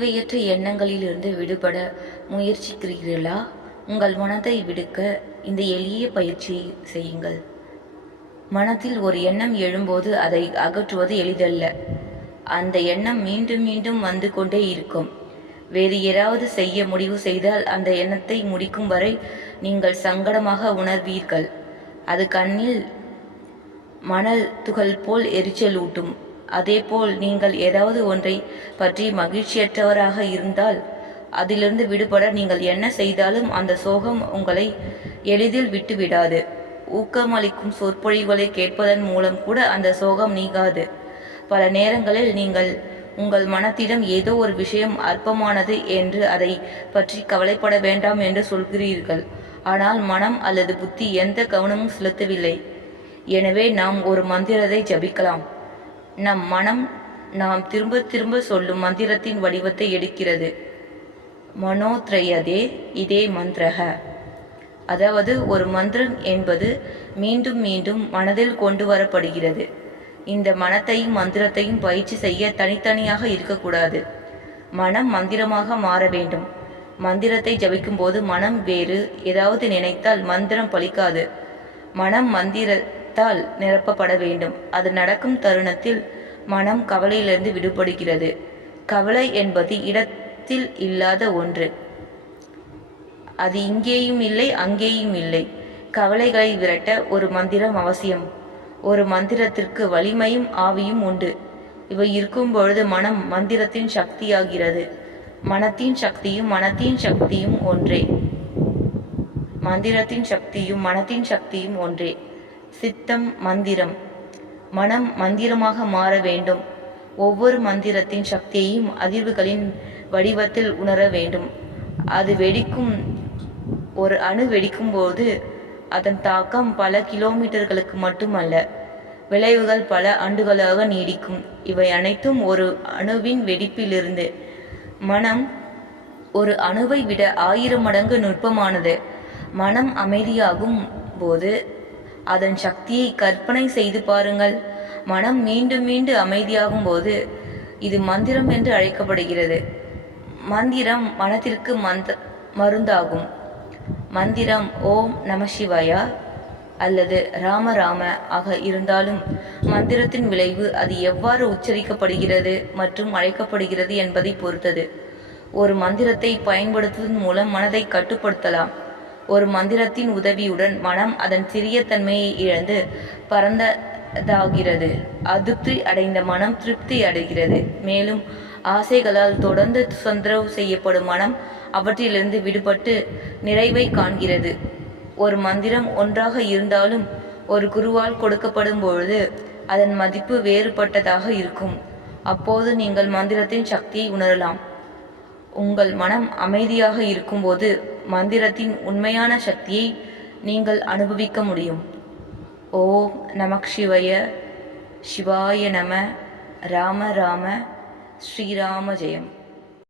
தேவையற்ற எண்ணங்களிலிருந்து விடுபட முயற்சிக்கிறீர்களா? உங்கள் மனதை விடுக்க இந்த எளிய பயிற்சியை செய்யுங்கள். மனத்தில் ஒரு எண்ணம் எழும்போது அதை அகற்றுவது எளிதல்ல. அந்த எண்ணம் மீண்டும் மீண்டும் வந்து கொண்டே இருக்கும். வேறு ஏதாவது செய்ய முடிவு செய்தால் அந்த எண்ணத்தை முடிக்கும் வரை நீங்கள் சங்கடமாக உணர்வீர்கள். அது கண்ணில் மணல் துகள் போல் எரிச்சலூட்டும். அதேபோல் நீங்கள் ஏதாவது ஒன்றை பற்றி மகிழ்ச்சியற்றவராக இருந்தால் அதிலிருந்து விடுபட நீங்கள் என்ன செய்தாலும் அந்த சோகம் உங்களை எளிதில் விட்டுவிடாது. ஊக்கமளிக்கும் சொற்பொழிவுகளை கேட்பதன் மூலம் கூட அந்த சோகம் நீங்காது. பல நேரங்களில் நீங்கள் உங்கள் மனத்திடம் ஏதோ ஒரு விஷயம் அற்பமானது என்று அதை பற்றி கவலைப்பட வேண்டாம் என்று சொல்கிறீர்கள். ஆனால் மனம் அல்லது புத்தி எந்த கவனமும் செலுத்தவில்லை. எனவே நாம் ஒரு மந்திரத்தை ஜபிக்கலாம். நம் மனம் நாம் திரும்ப திரும்ப சொல்லும் மந்திரத்தின் வடிவத்தை எடுக்கிறது. மனோத்ரயதே இதே மந்திரக. அதாவது ஒரு மந்திரம் என்பது மீண்டும் மீண்டும் மனதில் கொண்டு வரப்படுகிறது. இந்த மனத்தையும் மந்திரத்தையும் பயிற்சி செய்ய தனித்தனியாக இருக்கக்கூடாது. மனம் மந்திரமாக மாற வேண்டும். மந்திரத்தை ஜபிக்கும்போது மனம் வேறு. ஏதாவது நினைத்தால் மந்திரம் பலிக்காது. மனம் மந்திர மந்திரத்தால் நிரப்பப்பட வேண்டும். அது நடக்கும் தருணத்தில் மனம் கவலையிலிருந்து விடுபடுகிறது. கவலை என்பது இடத்தில் இல்லாத ஒன்று. அது இங்கேயும் இல்லை அங்கேயும் இல்லை. கவலைகளை விரட்ட ஒரு மந்திரம் அவசியம். ஒரு மந்திரத்திற்கு வலிமையும் ஆவியும் உண்டு. இவை இருக்கும் பொழுது மனம் மந்திரத்தின் சக்தியாகிறது. மனத்தின் சக்தியும் மனத்தின் சக்தியும் ஒன்றே. மந்திரத்தின் சக்தியும் மனத்தின் சக்தியும் ஒன்றே. சித்தம் மந்திரம். மனம் மந்திரமாக மாற வேண்டும். ஒவ்வொரு மந்திரத்தின் சக்தியையும் அதிர்வுகளின் வடிவத்தில் உணர வேண்டும். அது வெடிக்கும் ஒரு அணு வெடிக்கும் போது அதன் தாக்கம் பல கிலோமீட்டர்களுக்கு மட்டுமல்ல விளைவுகள் பல ஆண்டுகளாக நீடிக்கும். இவை அனைத்தும் ஒரு அணுவின் வெடிப்பிலிருந்து. மனம் ஒரு அணுவை விட ஆயிரம் மடங்கு நுட்பமானது. மனம் அமைதியாகும் போது அதன் சக்தியை கற்பனை செய்து பாருங்கள். மனம் மீண்டும் மீண்டும் அமைதியாகும் போது இது மந்திரம் என்று அழைக்கப்படுகிறது. மந்திரம் மனத்திற்கு மந்த மருந்தாகும். மந்திரம் ஓம் நம சிவாயா அல்லது ராம ராம ஆக இருந்தாலும் மந்திரத்தின் விளைவு அது எவ்வாறு உச்சரிக்கப்படுகிறது மற்றும் அழைக்கப்படுகிறது என்பதை பொறுத்தது. ஒரு மந்திரத்தை பயன்படுத்துவதன் மூலம் மனதை கட்டுப்படுத்தலாம். ஒரு மந்திரத்தின் உதவியுடன் மனம் அதன் சிறிய தன்மையை இழந்து பரந்ததாகிறது அதிருப்தி அடைந்த மனம் திருப்தி அடைகிறது. மேலும் ஆசைகளால் தொடர்ந்து தொந்தரவு செய்யப்படும் மனம் அவற்றிலிருந்து விடுபட்டு நிறைவை காண்கிறது. ஒரு மந்திரம் ஒன்றாக இருந்தாலும் ஒரு குருவால் கொடுக்கப்படும் பொழுது அதன் மதிப்பு வேறுபட்டதாக இருக்கும். அப்போது நீங்கள் மந்திரத்தின் சக்தியை உணரலாம். உங்கள் மனம் அமைதியாக இருக்கும்போது மந்திரத்தின் உண்மையான சக்தியை நீங்கள் அனுபவிக்க முடியும். ஓம் நமக் சிவய சிவாய நம ராம ராம ஸ்ரீராம ஜெயம்.